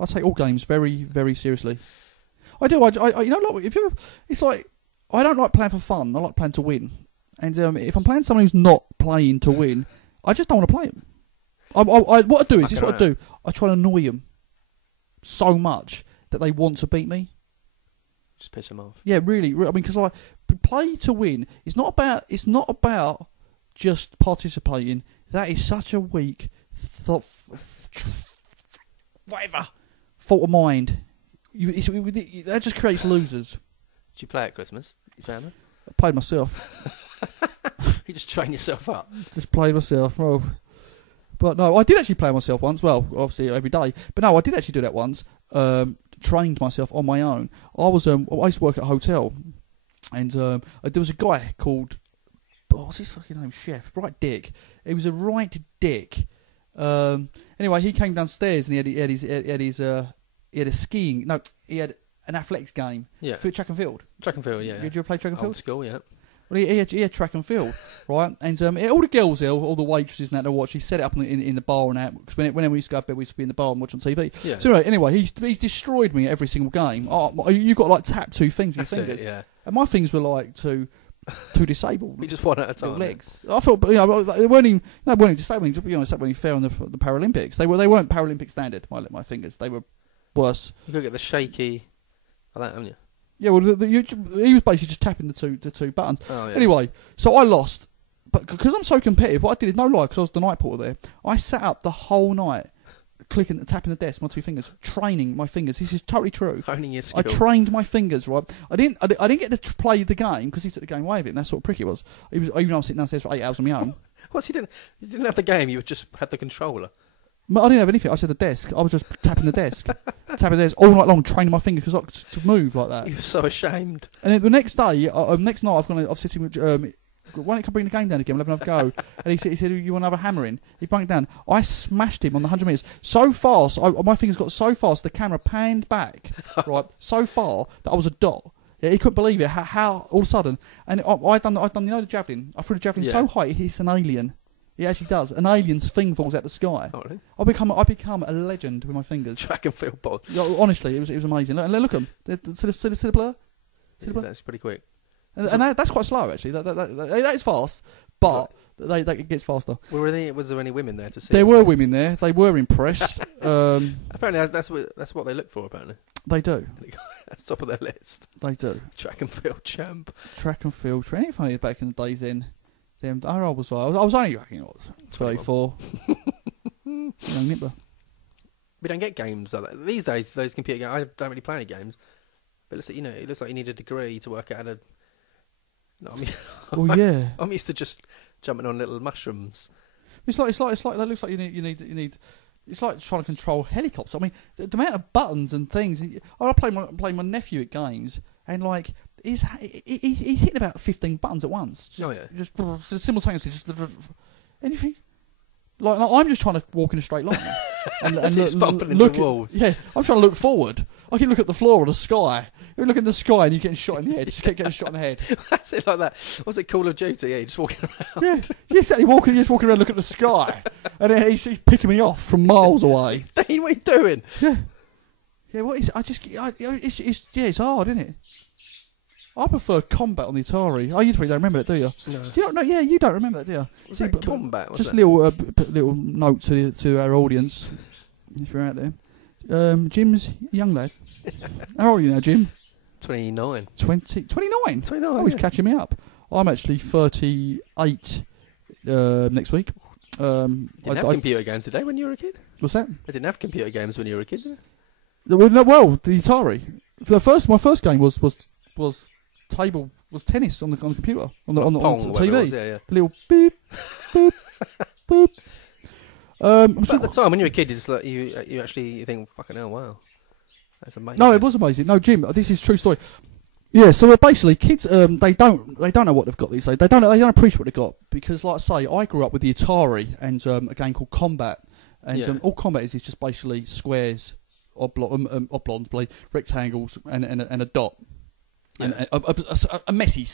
I take all games very, very seriously. I do. I you know, like, it's like I don't like playing for fun. I like playing to win. And if I'm playing someone who's not playing to win, I just don't want to play them. What I do is what I do. I try to annoy them so much that they want to beat me. Just piss them off. Yeah, really. I mean, because play to win. It's not about just participating. That is such a weak fault of mind. That just creates losers. Did you play at Christmas? You found I played myself. You just train yourself up. Just played myself. Well, but no, I did actually play myself once. Well, obviously every day. But no, I did actually do that once. Trained myself on my own. I used to work at a hotel, and there was a guy called, what's his fucking name? Chef, right dick. He was a right dick. Anyway, he came downstairs and he had a skiing. No, he had an athletics game. Yeah. For track and field. Track and field, yeah. Did you ever play track and field? Old school, yeah. Well, he had track and field, right? And all the girls there, all the waitresses and that to watch, he set it up in the bar and that. Because whenever we used to go up there, we used to be in the bar and watch on TV. Yeah. So anyway, he's destroyed me every single game. You got to like tap two things with your fingers. Yeah. And my fingers were like too disabled. We just one at a time. Legs. I thought, they weren't even disabled. To be honest, that when he fell in the Paralympics, they weren't Paralympic standard. My fingers, they were worse. You got to get the shaky like that, haven't you? Yeah, well, he was basically just tapping the two buttons. Oh, yeah. Anyway, so I lost, but because I'm so competitive, what I did is no lie, because I was the night porter there. I sat up the whole night, tapping the desk, my two fingers, training my fingers. This is totally true. Honing your skills. I trained my fingers, right? I didn't get to play the game because he took the game away with it. And that's sort of prick it was. Even though I was sitting downstairs for 8 hours on my own. What's you didn't have the game. You just had the controller. I didn't have anything. I said the desk. I was just tapping the desk, all night long, training my fingers to move like that. You were so ashamed. And then the next day, next night, I was sitting with. Why don't you bring the game down again? We'll have another go. And he said, you want another hammering? He brought it down. I smashed him on the 100 metres so fast. My fingers got so fast. The camera panned back, right, so far that I was a dot. Yeah, he couldn't believe it. How all of a sudden, and I'd done the javelin. I threw the javelin so high, it's an alien. It actually does. An alien's thing falls out the sky. Oh, really? I become a legend with my fingers. Track and field ball. Honestly, it was amazing. Look at them. See the blur? That's pretty quick. And that's quite slow, actually. That is fast, but it gets faster. Was there any women there to see? There were women there. They were impressed. Apparently, that's what they look for. Apparently, they do. That's top of their list. They do. Track and field champ. Track and field training. Funny back in the days then. How old was I? I was only 24. Young nipper. We don't get games like that. These days. Those computer games. I don't really play any games. But it looks like you need a degree to work out how to. No, yeah. I'm used to just jumping on little mushrooms. It's like that looks like you need. It's like trying to control helicopters. I mean, the amount of buttons and things. I play my nephew at games, and like he's hitting about 15 buttons at once. Just simultaneously. Just anything. Like I'm just trying to walk in a straight line. and bumping into walls. Yeah, I'm trying to look forward. I can look at the floor or the sky. You look at the sky and you're getting shot in the head. Just keep getting shot in the head. That's it, like that. What's it, Call of Duty? Yeah, you're just walking around. Yeah, exactly. Just walking around looking at the sky. And then he's picking me off from miles away. Dean, what are you doing? Yeah. Yeah, what is it? It's hard, isn't it? I prefer Combat on the Atari. Oh, you probably don't remember it, do you? No. Do you yeah, you don't remember it, do you? Was that Combat? Just a little note to our audience, if you're out there. Jim's a young lad. How old are you now, Jim? 29. 29? 29, Oh, he's catching me up. I'm actually 38 next week. Didn't have computer games today when you were a kid? What's that? I didn't have computer games when you were a kid, did I? Well, the Atari. My first game was tennis on the computer on the TV. Yeah. Little beep, boop, boop. But at the time when you were a kid, it's like you actually think, fucking hell, wow, that's amazing. No, it was amazing. No, Jim, this is a true story. Yeah, so basically, kids they don't know what they've got these days. They don't appreciate what they've got because, like I say, I grew up with the Atari and a game called Combat, and all Combat is just basically squares, oblongs, rectangles, and a dot. Yeah. And a messy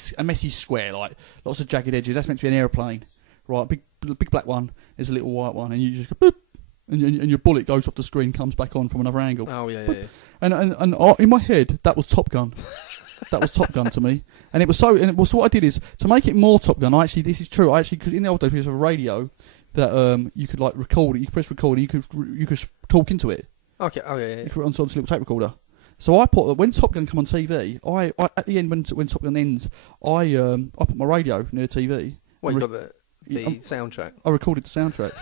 square, like lots of jagged edges. That's meant to be an aeroplane, right? Big black one. There's a little white one, and you just go boop, and your bullet goes off the screen, comes back on from another angle. Oh yeah. And in my head, that was Top Gun. That was Top Gun to me, and it was so. And so what I did is to make it more Top Gun. This is true. Because in the old days we had a radio that you could like record it. You could press record, and you could talk into it. Okay. Oh yeah. You could on some little tape recorder. So I put when Top Gun come on TV, I at the end when Top Gun ends, I put my radio near the TV. What you got the soundtrack? I recorded the soundtrack.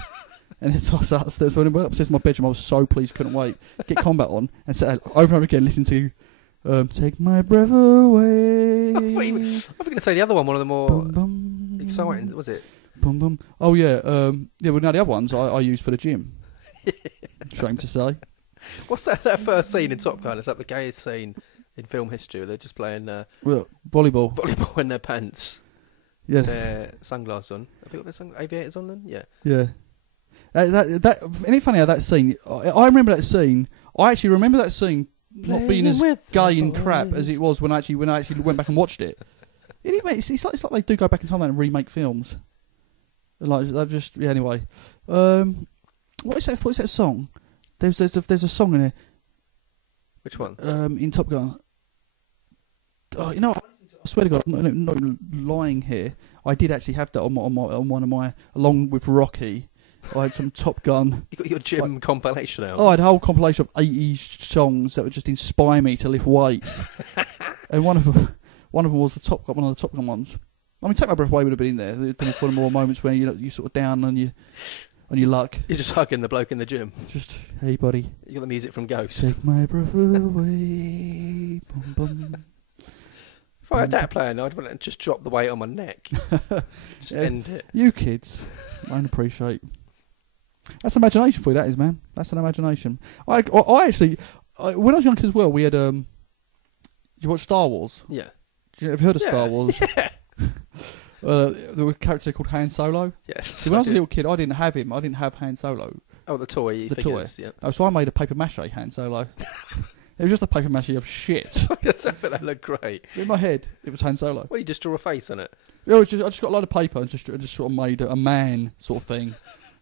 And so when I went upstairs to my bedroom, I was so pleased, couldn't wait. Get Combat on and sit over and over again, listen to Take My Breath Away. I thought you were going to say the other one of the more exciting, was it? Bum, bum. Oh, yeah. Well, now the other ones I use for the gym. Shame to say. What's that first scene in Top Gun? Is that the gayest scene in film history where they're just playing volleyball in their pants? Yeah. With their sunglasses on. Have they got their aviators on then? Yeah. Yeah. Isn't it funny how that scene... I remember that scene. I actually remember that scene not being as gay and crap as it was when I actually went back and watched it. It's like they do go back in time and remake films. Like they've just... Yeah, anyway. What is that song? There's a song in it. Which one? In Top Gun. Oh, I swear to God, I'm not lying here. I did actually have that on one of my, along with Rocky. I had some Top Gun. You got your gym compilation out. Oh, I had a whole compilation of 80s songs that would just inspire me to lift weights. And one of them was one of the Top Gun ones. I mean, Take My Breath Away would have been in there. There'd been one of more moments where you sort of down on your luck. You're just hugging the bloke in the gym. Just, hey buddy. You got the music from Ghost. Take my breath away. Bum, bum. If I had that playing, I'd want to just drop the weight on my neck. Just end it. You kids, I don't appreciate. That's imagination for you, that is, man. That's an imagination. I actually, when I was young as well, we had. Did you watch Star Wars? Yeah. Have you heard of Star Wars? Yeah. There was a character called Han Solo. Yes. See, when I was a little kid, I didn't have him. I didn't have Han Solo. Oh, the toy. The figures, toy. Yeah. Oh, so I made a paper mache Han Solo. It was just a paper mache of shit. I bet that looked great. In my head, it was Han Solo. Well, you just draw a face on it. Yeah, I just got a lot of paper and just sort of made a man sort of thing.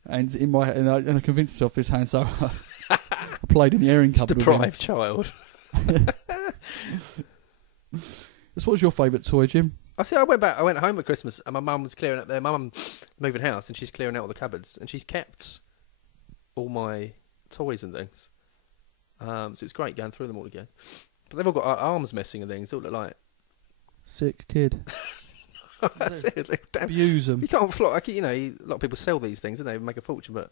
And in my and I convinced myself this Han Solo. I played in the airing cupboard. Deprived child. So what was your favourite toy, Jim? I went home at Christmas and my mum was clearing up there. My mum moving house and she's clearing out all the cupboards and she's kept all my toys and things. So it's great going through them all again. But they've all got arms missing and things. They all look like sick kid. That's it. Abuse them. You can't flock. A lot of people sell these things and they make a fortune. But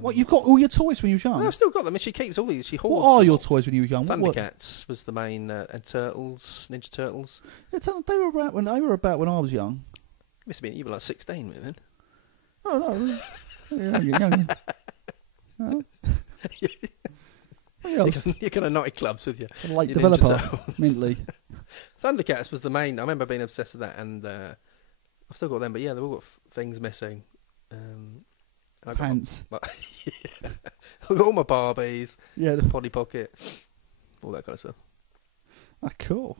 what, you've got all your toys when you were young? No, I've still got them. And she keeps all these. She hoards. What are your toys when you were young? Thundercats was the main, and Turtles, Ninja Turtles. Yeah, they were about when I was young. Must have been you were like 16 then. Oh no, young. You're going to nightclubs with you. Late developer, mentally. Thundercats was the main. I remember being obsessed with that, and I've still got them. But yeah, they've all got things missing. Pants. Yeah. I've got all my Barbies. Yeah, the Polly Pocket, all that kind of stuff. Ah, cool.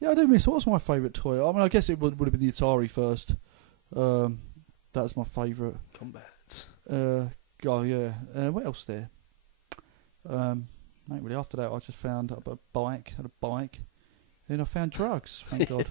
Yeah, I do miss. What was my favourite toy? I mean, I guess it would have been the Atari first. That's my favourite. Combat. Oh yeah. What else there? Not really. After that, I just found a bike. Had a bike. Then I found drugs. Thank God.